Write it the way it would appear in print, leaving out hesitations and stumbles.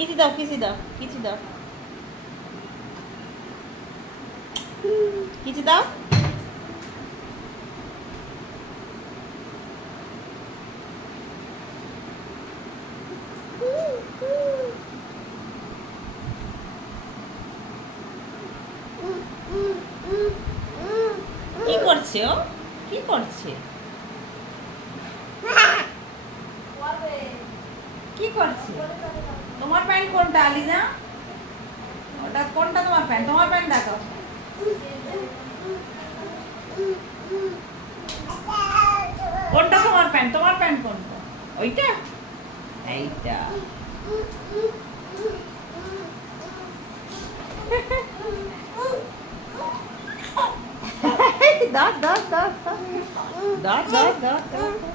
কিচি দাও, কিচি দাও, কিচি দাও, কিচি দাও। কি করছে ও? কি করছে? কি করছে? তোমার প্যান্ট কোনটা আলিজা? ওটা কোনটা তোমার প্যান্ট? তোমার প্যান্ট দেখাও। কোনটা তোমার প্যান্ট? তোমার প্যান্ট কোনটা? ওইটা? এইটা। দাঁত দাঁত দাঁত দাঁত দাঁত দাঁত দাঁত।